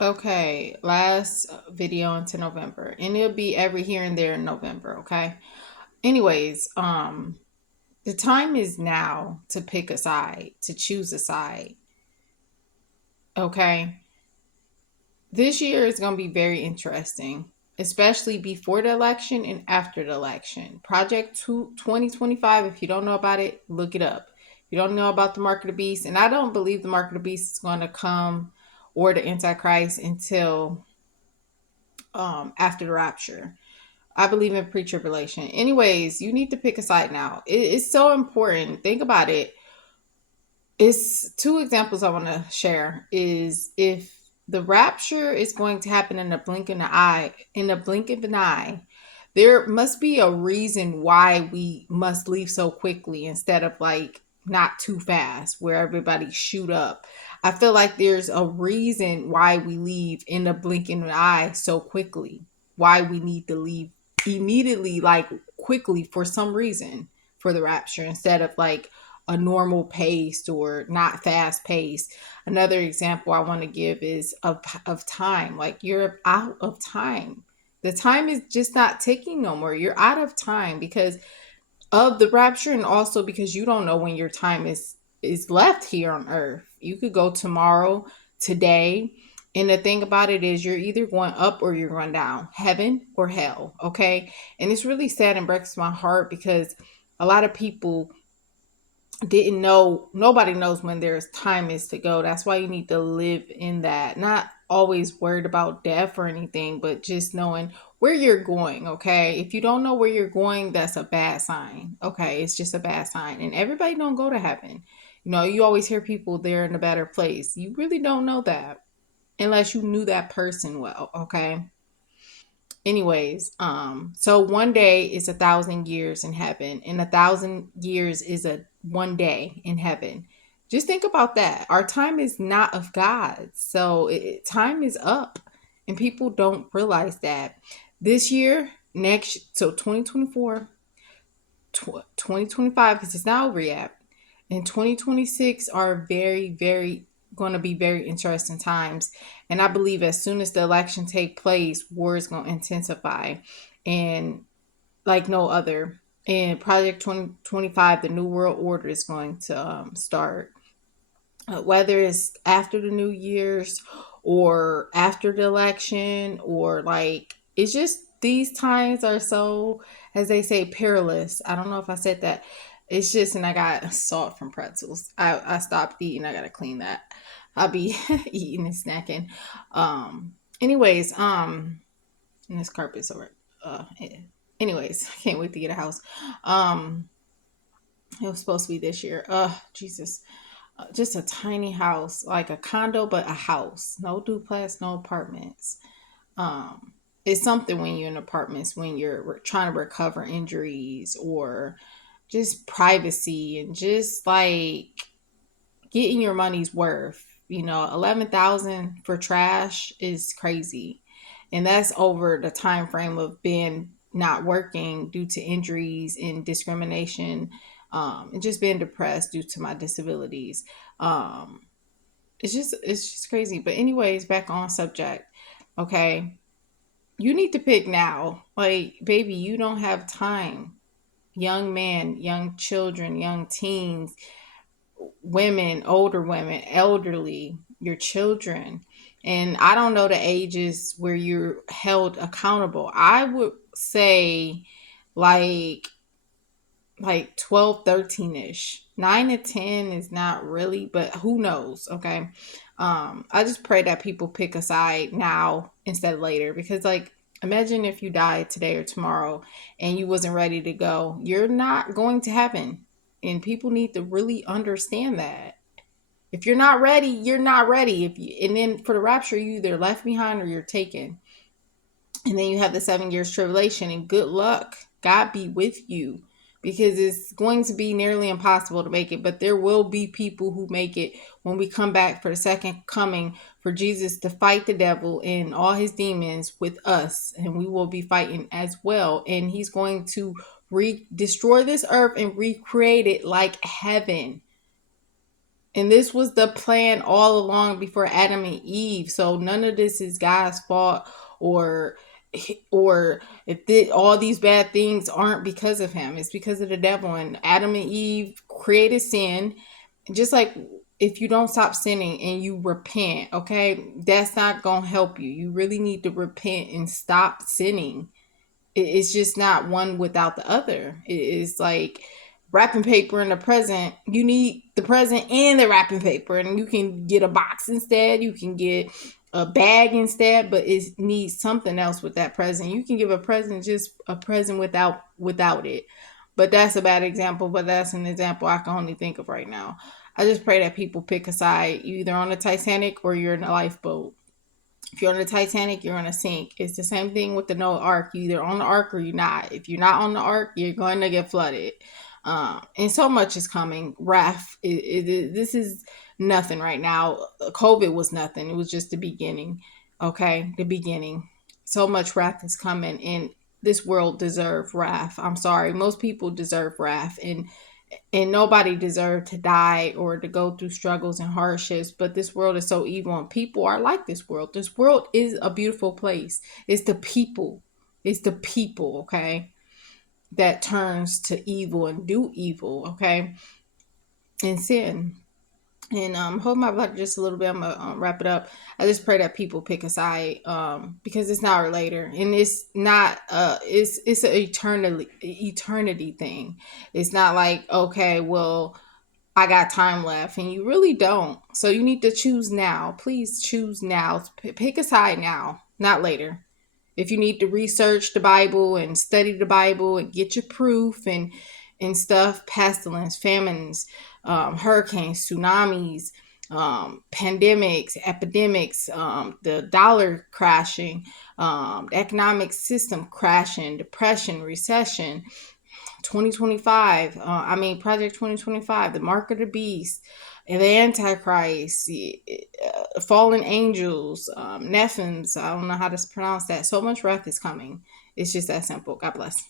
Okay, last video into November, and it'll be every here and there in November. Okay. Anyways, the time is now to pick a side, to choose a side. Okay. This year is going to be very interesting, especially before the election and after the election. Project 2025, if you don't know about it, look it up. If you don't know about the Mark of the Beast, and I don't believe the Mark of the Beast is going to come or the Antichrist until after the rapture. I believe in pre tribulation. Anyways, you need to pick a side now. It's so important. Think about it. It's two examples I want to share is if the rapture is going to happen in a blink of an eye, there must be a reason why we must leave so quickly instead of like not too fast where everybody shoot up. I feel like there's a reason why we leave in the blink of an eye so quickly. Why we need to leave immediately, like quickly for some reason for the rapture instead of like a normal pace or not fast paced. Another example I want to give is of time. Like you're out of time. The time is just not ticking no more. You're out of time because of the rapture and also because you don't know when your time is left here on earth. You could go tomorrow, today, and the thing about it is you're either going up or you're going down, heaven or hell, okay? And it's really sad and breaks my heart because a lot of people didn't know, nobody knows when there's time is to go. That's why you need to live in that, not always worried about death or anything, but just knowing where you're going. Okay, if you don't know where you're going, that's a bad sign. Okay, it's just a bad sign. And everybody don't go to heaven. You always hear people they're in a better place. You really don't know that unless you knew that person well. Okay. Anyways, so one day is 1,000 years in heaven, and 1,000 years is a one day in heaven. Just think about that. Our time is not of God, so time is up, and people don't realize that. This year, next, so 2024, 2025, because it's not over yet, and 2026 are very, very going to be very interesting times. And I believe as soon as the election take place, war is going to intensify and like no other. And Project 2025, the New World Order is going to start. Whether it's after the New Year's or after the election, or like, it's just these times are so, as they say, perilous. I don't know if I said that. It's just, and I got salt from pretzels. I stopped eating. I gotta clean that. I'll be eating and snacking. Anyways, and this carpet's over. Anyways, I can't wait to get a house. Um, it was supposed to be this year. Jesus, just a tiny house, like a condo, but a house. No duplex, no apartments. It's something when you're in apartments when you're trying to recover injuries or just privacy and just like getting your money's worth. 11,000 for trash is crazy, and that's over the time frame of being not working due to injuries and discrimination, and just being depressed due to my disabilities. Um, it's just crazy. But anyways, back on subject. Okay, you need to pick now. Like, baby, you don't have time. Young men, young children, young teens, women, older women, elderly, your children. And I don't know the ages where you're held accountable. I would say like 12, 13ish. 9 to 10 is not really, but who knows, okay? I just pray that people pick a side now instead of later, because like imagine if you died today or tomorrow and you wasn't ready to go. You're not going to heaven. And people need to really understand that. If you're not ready, you're not ready. If you, and then for the rapture, you either left behind or you're taken. And then you have the 7 years tribulation, and good luck. God be with you, because it's going to be nearly impossible to make it. But there will be people who make it when we come back for the second coming for Jesus to fight the devil and all his demons with us. And we will be fighting as well. And he's going to destroy this earth and recreate it like heaven. And this was the plan all along before Adam and Eve. So none of this is God's fault, or all these bad things aren't because of him. It's because of the devil. And Adam and Eve created sin. Just like, if you don't stop sinning and you repent, okay, that's not going to help you. You really need to repent and stop sinning. It's just not one without the other. It's like wrapping paper in the present. You need the present and the wrapping paper, and you can get a box instead. You can get a bag instead, but it needs something else with that present. You can give a present, just a present without it. But that's a bad example. But that's an example I can only think of right now. I just pray that people pick a side. You either on the Titanic or you're in a lifeboat. If you're on the Titanic, you're on a sink. It's the same thing with the Noah Ark. You're either on the Ark or you're not. If you're not on the Ark, you're going to get flooded. And so much is coming. Wrath. This is nothing right now. COVID was nothing. It was just the beginning. Okay, the beginning. So much wrath is coming, and this world deserves wrath. I'm sorry. Most people deserve wrath, and nobody deserved to die or to go through struggles and hardships, but this world is so evil, and people are like this world. This world is a beautiful place. It's the people, okay, that turns to evil and do evil, okay, and sin. And hold my breath just a little bit. I'm gonna wrap it up. I just pray that people pick a side, because it's now or later, and it's not. It's an eternity thing. It's not like, okay, well, I got time left, and you really don't. So you need to choose now. Please choose now. Pick a side now, not later. If you need to research the Bible and study the Bible and get your proof and stuff, pestilence, famines, hurricanes, tsunamis, pandemics, epidemics, the dollar crashing, the economic system crashing, depression, recession, 2025, Project 2025, the mark of the beast, and the Antichrist, fallen angels, Nephims. I don't know how to pronounce that. So much wrath is coming. It's just that simple. God bless.